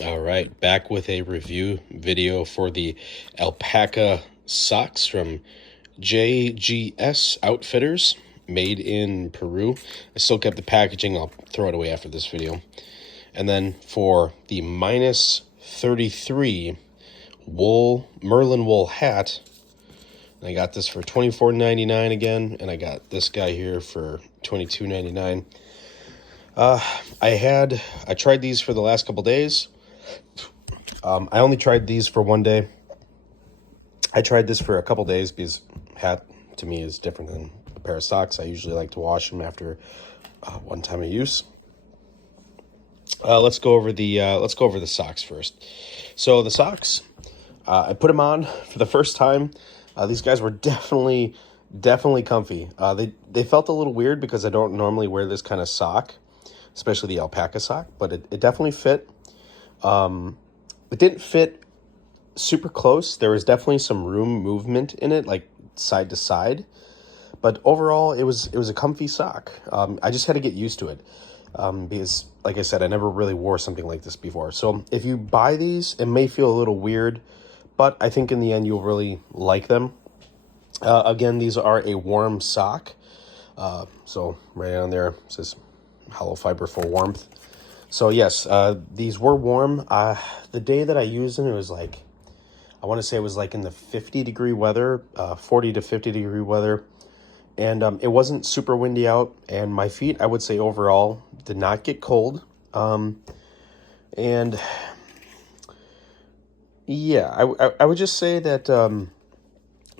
All right, back with a review video for the alpaca socks from JGS Outfitters, made in Peru. I still kept the packaging. I'll throw it away after this video. And then for the minus 33 wool Merlin wool hat, I got this for $24.99 again, and I got this guy here for $22.99. I tried these for the last couple days. I only tried these for one day. I tried this for a couple days because hat to me is different than a pair of socks. I usually like to wash them after one time of use. Let's go over the socks first. So the socks, I put them on for the first time. These guys were definitely comfy. They felt a little weird because I don't normally wear this kind of sock, especially the alpaca sock, but it definitely fit. It didn't fit super close. There was definitely some room movement in it, like side to side. But overall, it was a comfy sock. I just had to get used to it because, like I said, I never really wore something like this before. So if you buy these, it may feel a little weird, but I think in the end you'll really like them. Again, these are a warm sock. So right on there it says hollow fiber for warmth. So yes, these were warm. The day that I used them, it was like, I want to say it was like in the 50-degree weather, 40 to 50-degree weather. And it wasn't super windy out. And my feet, I would say overall, did not get cold. And yeah, I would just say that, I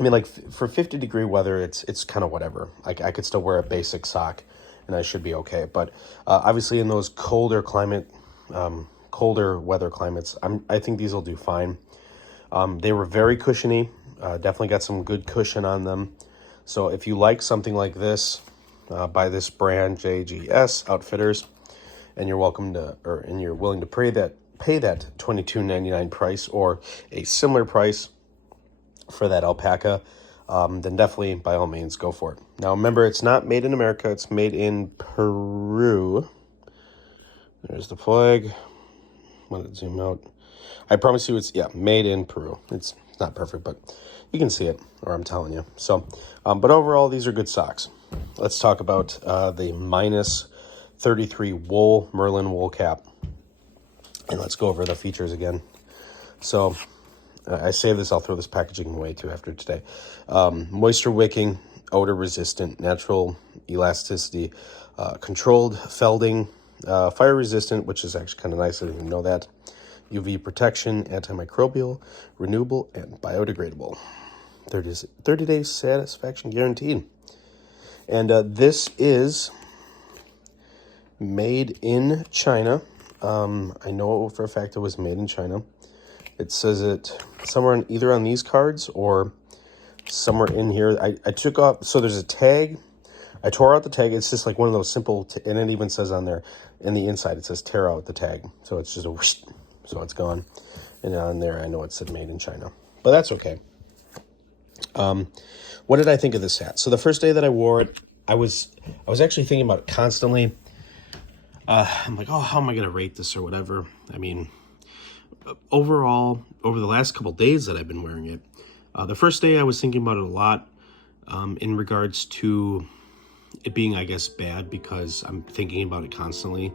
mean, like for 50-degree weather, it's kind of whatever. Like I could still wear a basic sock and I should be okay. But obviously in those colder weather climates, I think these will do fine. They were very cushiony, definitely got some good cushion on them. So if you like something like this, by this brand, JGS Outfitters, and you're willing to pay that $22.99 price or a similar price for that alpaca, then definitely by all means go for it. Now remember, it's not made in America, it's made in Peru. There's the flag. Let it zoom out. I promise you it's made in Peru. It's not perfect, but you can see it, or I'm telling you. So but overall, these are good socks. Let's talk about the minus 33 wool Merlin wool cap, and let's go over the features again. So I saved this. I'll throw this packaging away too after today. Moisture wicking, odor resistant, natural elasticity, controlled felding, fire resistant, which is actually kind of nice. I didn't even know that. UV protection, antimicrobial, renewable, and biodegradable. 30 days satisfaction guaranteed. And this is made in China. I know for a fact it was made in China. It says it somewhere either on these cards or somewhere in here. I took off, so there's a tag. I tore out the tag. It's just like one of those simple, and it even says on there, in the inside, it says tear out the tag. So it's just a whoosh, so it's gone. And on there, I know it said made in China, but that's okay. What did I think of this hat? So the first day that I wore it, I was actually thinking about it constantly. I'm like, oh, how am I going to rate this or whatever? I mean, overall, over the last couple days that I've been wearing it, the first day I was thinking about it a lot in regards to it being, I guess, bad because I'm thinking about it constantly.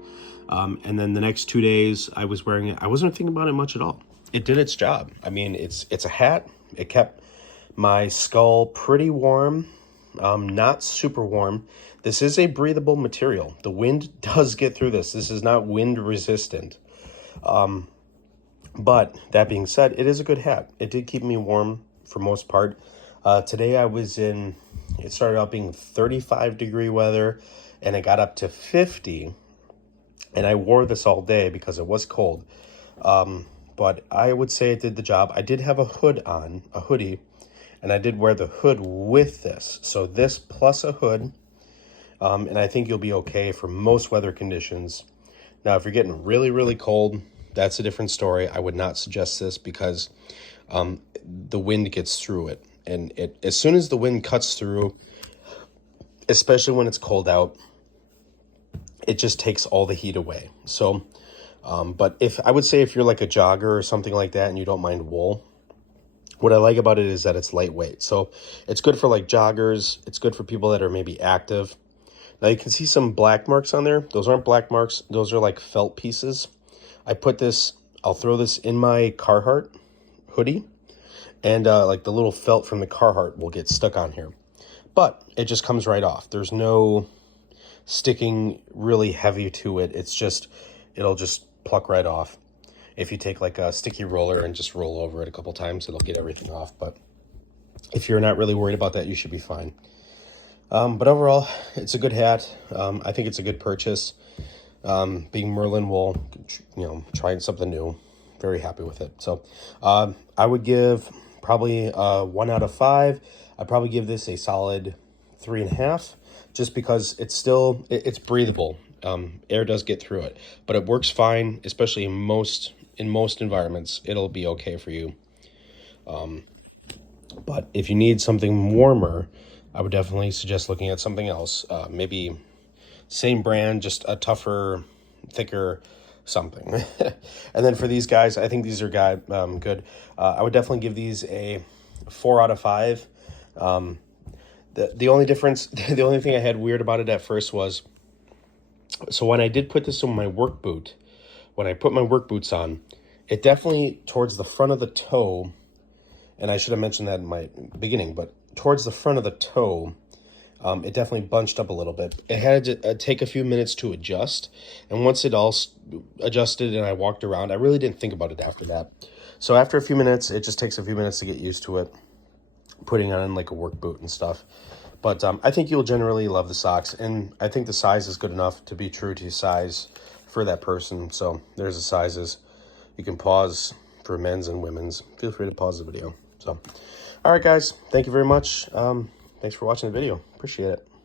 And then the next 2 days I was wearing it, I wasn't thinking about it much at all. It did its job. I mean, it's a hat. It kept my skull pretty warm, not super warm. This is a breathable material. The wind does get through this. This is not wind resistant. But that being said, it is a good hat. It did keep me warm for most part. Today it started out being 35-degree weather, and it got up to 50. And I wore this all day because it was cold. But I would say it did the job. I did have a hoodie, and I did wear the hood with this. So this plus a hood, and I think you'll be okay for most weather conditions. Now, if you're getting really, really cold, that's a different story. I would not suggest this because the wind gets through it. And as soon as the wind cuts through, especially when it's cold out, it just takes all the heat away. So But I would say if you're like a jogger or something like that and you don't mind wool, what I like about it is that it's lightweight. So it's good for like joggers. It's good for people that are maybe active. Now you can see some black marks on there. Those aren't black marks. Those are like felt pieces. I'll throw this in my Carhartt hoodie, and like the little felt from the Carhartt will get stuck on here. But it just comes right off. There's no sticking really heavy to it. It'll just pluck right off. If you take like a sticky roller and just roll over it a couple times, it'll get everything off. But if you're not really worried about that, you should be fine. But overall, it's a good hat. I think it's a good purchase. Being Merlin wool, trying something new. Very happy with it. So I would give probably 1 out of 5. I'd probably give this a solid 3.5, just because it's breathable. Air does get through it, but it works fine, especially in most environments. It'll be okay for you. But if you need something warmer, I would definitely suggest looking at something else. Maybe same brand, just a tougher, thicker something. And then for these guys, I think these are good. I would definitely give these a 4 out of 5. The only difference, the only thing I had weird about it at first was, so when I did put this on my work boot, when I put my work boots on, it definitely towards the front of the toe, and I should have mentioned that in my beginning, but towards the front of the toe, it definitely bunched up a little bit. It had to take a few minutes to adjust, and once it all adjusted and I walked around, I really didn't think about it after that. So after a few minutes, it just takes a few minutes to get used to it, putting on like a work boot and stuff. But I think you'll generally love the socks, and I think the size is good enough to be true to size for that person. So there's the sizes. You can pause for men's and women's. Feel free to pause the video. So, all right, guys, thank you very much. Thanks for watching the video. Appreciate it.